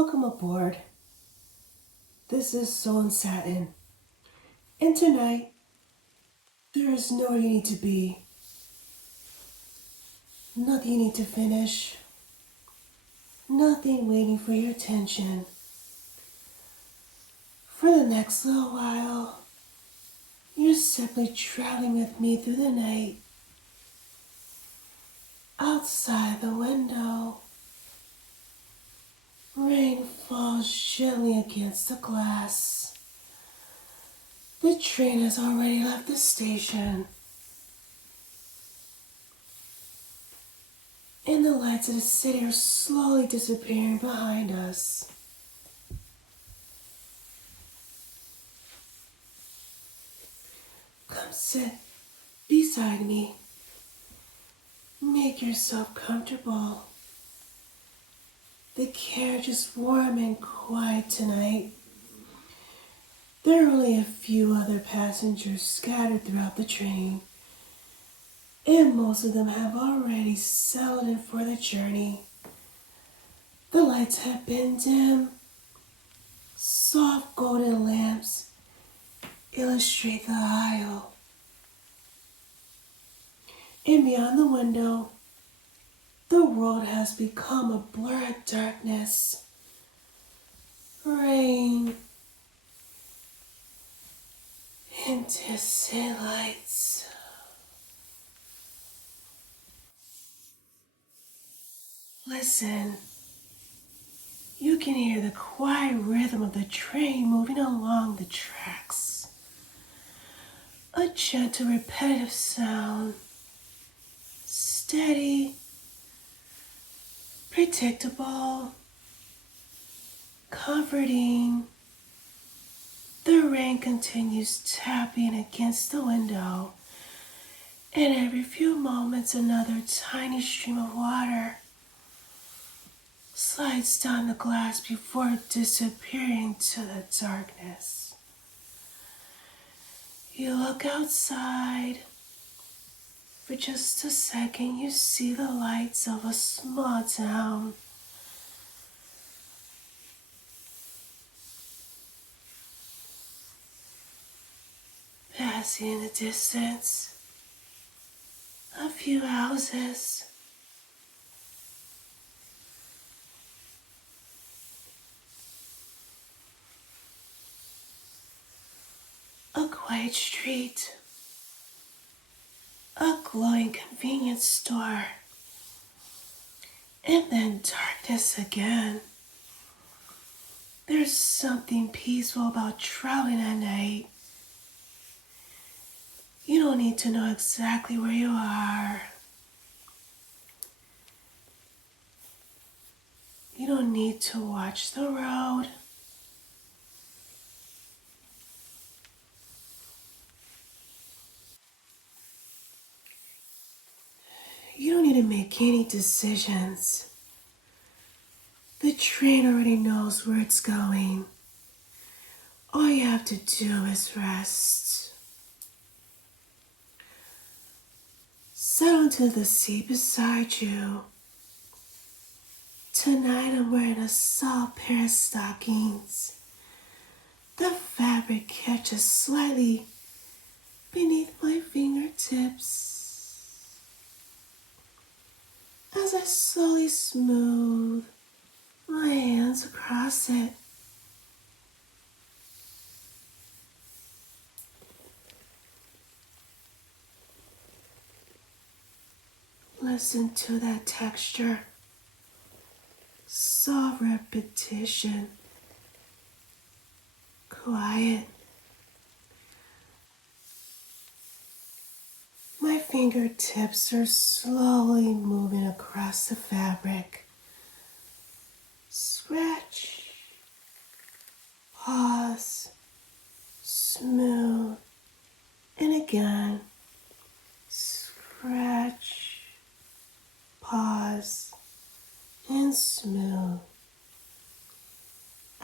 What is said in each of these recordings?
Welcome aboard. This is Soul and Satin. And tonight, there is nowhere you need to be, nothing you need to finish, nothing waiting for your attention. For the next little while, you're simply traveling with me through the night. Outside the window, rain falls gently against the glass. The train has already left the station, and the lights of the city are slowly disappearing behind us. Come sit beside me. Make yourself comfortable. The carriage is warm and quiet tonight. There are only a few other passengers scattered throughout the train, and most of them have already settled in for the journey. The lights have been dim. Soft golden lamps illustrate the aisle. And beyond the window, the world has become a blur of darkness. Rain and distant lights. Listen, you can hear the quiet rhythm of the train moving along the tracks. A gentle, repetitive sound. Steady, predictable, comforting. The rain continues tapping against the window, and every few moments another tiny stream of water slides down the glass before disappearing to the darkness. You look outside. For just a second, you see the lights of a small town. Passing in the distance, a few houses. A quiet street. A glowing convenience store. And then darkness again. There's something peaceful about traveling at night. You don't need to know exactly where you are. You don't need to watch the road. You don't need to make any decisions. The train already knows where it's going. All you have to do is rest. Settle into the seat beside you. Tonight I'm wearing a soft pair of stockings. The fabric catches slightly beneath my fingertips as I slowly smooth my hands across it. Listen to that texture. Soft repetition. Quiet. My fingertips are slowly moving across the fabric. Scratch. Pause. Smooth. And again. Scratch. Pause. And smooth.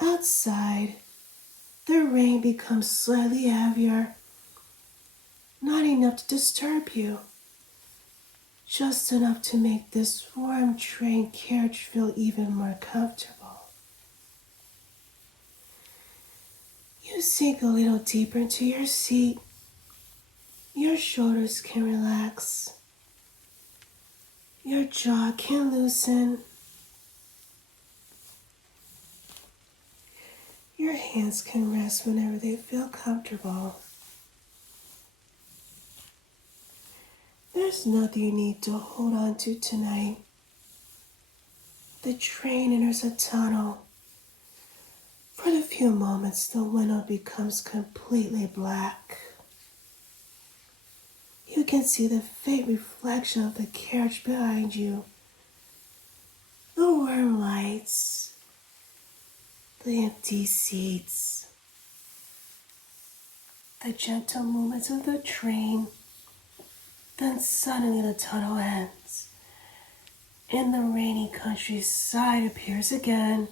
Outside, the rain becomes slightly heavier. Not enough to disturb you. Just enough to make this warm train carriage feel even more comfortable. You sink a little deeper into your seat. Your shoulders can relax. Your jaw can loosen. Your hands can rest whenever they feel comfortable. There's nothing you need to hold on to tonight. The train enters a tunnel. For the few moments, the window becomes completely black. You can see the faint reflection of the carriage behind you. The warm lights, the empty seats, the gentle movements of the train. Then suddenly the tunnel ends, and the rainy countryside appears again.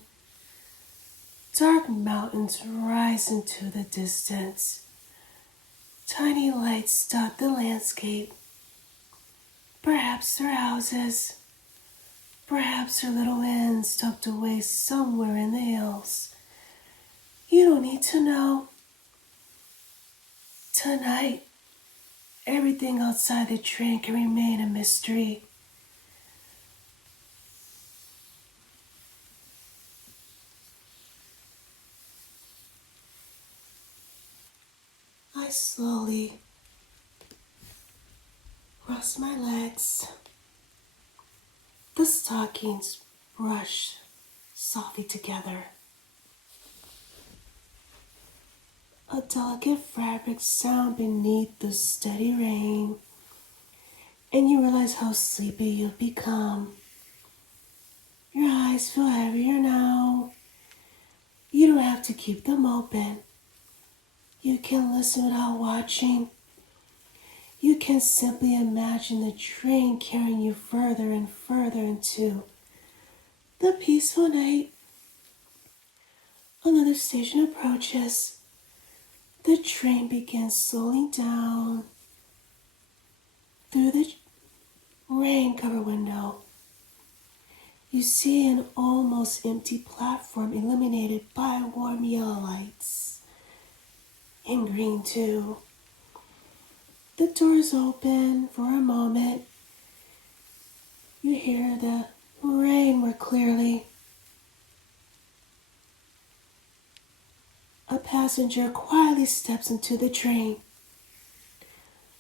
Dark mountains rise into the distance. Tiny lights dot the landscape. Perhaps they're houses. Perhaps they're little inns tucked away somewhere in the hills. You don't need to know. Tonight, everything outside the train can remain a mystery. I slowly cross my legs. The stockings brush softly together. A delicate fabric sound beneath the steady rain, and you realize how sleepy you've become. Your eyes feel heavier now. You don't have to keep them open. You can listen without watching. You can simply imagine the train carrying you further and further into the peaceful night. Another station approaches. The train begins slowing down. Through the rain-covered window, you see an almost empty platform illuminated by warm yellow lights. And green too. The doors open for a moment. You hear the rain more clearly. A passenger quietly steps into the train.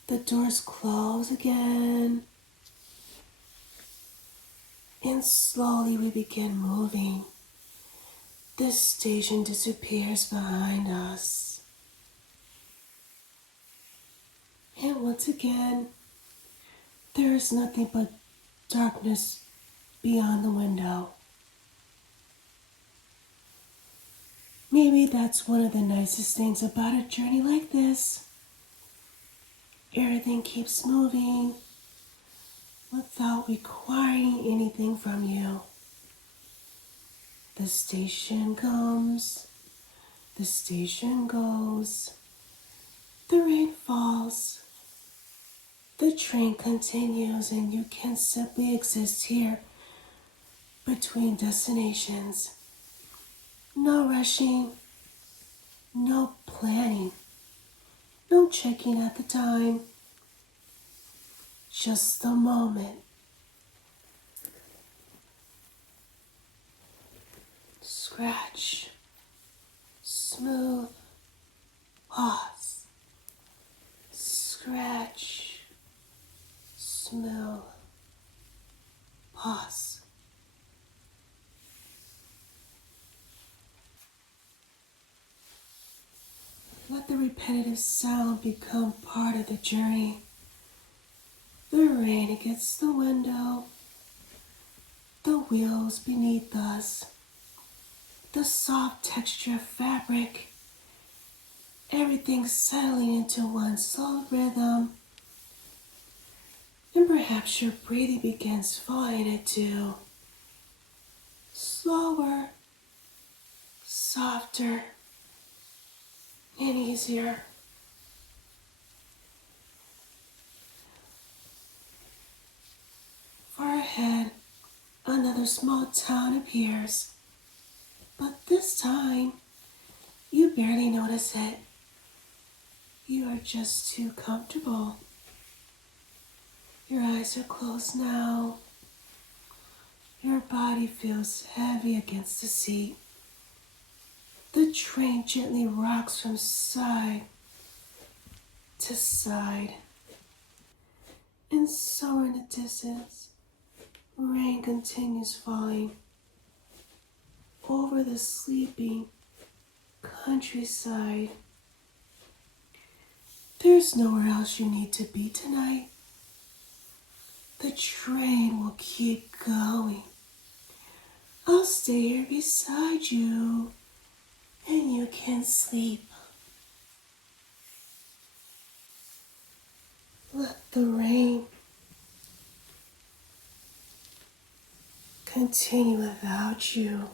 The doors close again. And slowly we begin moving. The station disappears behind us. And once again, there is nothing but darkness beyond the window. Maybe that's one of the nicest things about a journey like this. Everything keeps moving without requiring anything from you. The station comes, the station goes, the rain falls, the train continues, and you can simply exist here between destinations. No rushing, no planning, no checking at the time. Just the moment. Scratch, smooth, pause. Scratch, smooth, pause. Let the repetitive sound become part of the journey. The rain against the window, the wheels beneath us, the soft texture of fabric, everything settling into one slow rhythm. And perhaps your breathing begins following it too. Slower, softer, and easier. Far ahead, another small town appears, but this time You barely notice it. You are just too comfortable. Your eyes are closed now. Your body feels heavy against the seat. The train gently rocks from side to side. And somewhere in the distance, rain continues falling over the sleeping countryside. There's nowhere else you need to be tonight. The train will keep going. I'll stay here beside you, and you can sleep. Let the rain continue without you.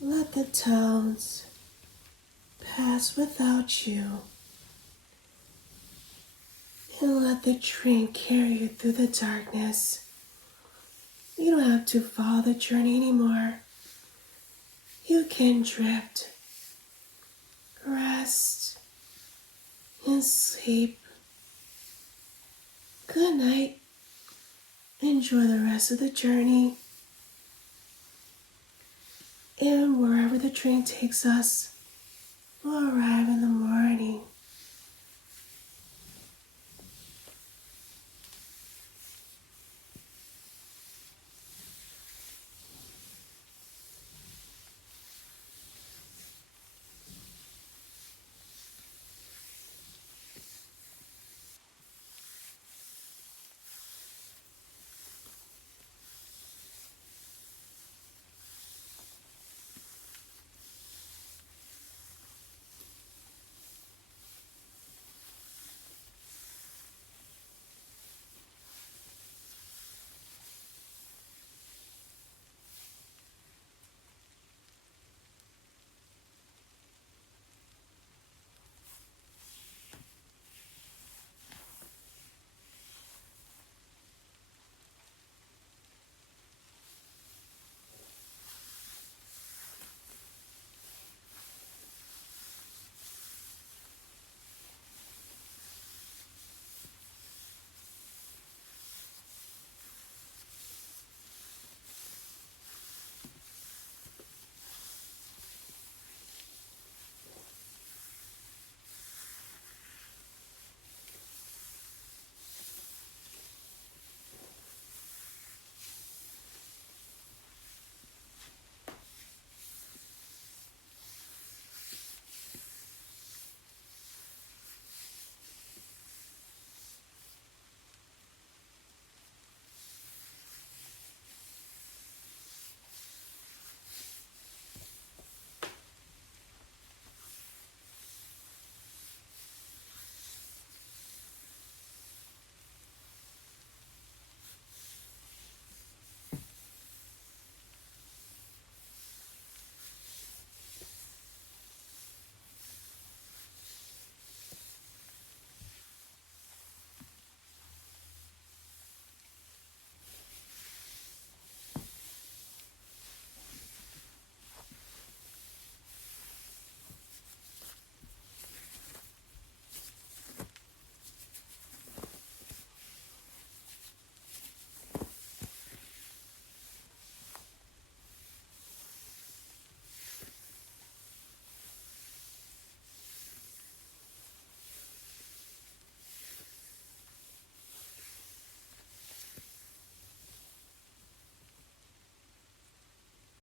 Let the towns pass without you. And let the train carry you through the darkness. You don't have to follow the journey anymore. You can drift, rest, and sleep. Good night. Enjoy the rest of the journey. And wherever the train takes us, we'll arrive in the morning.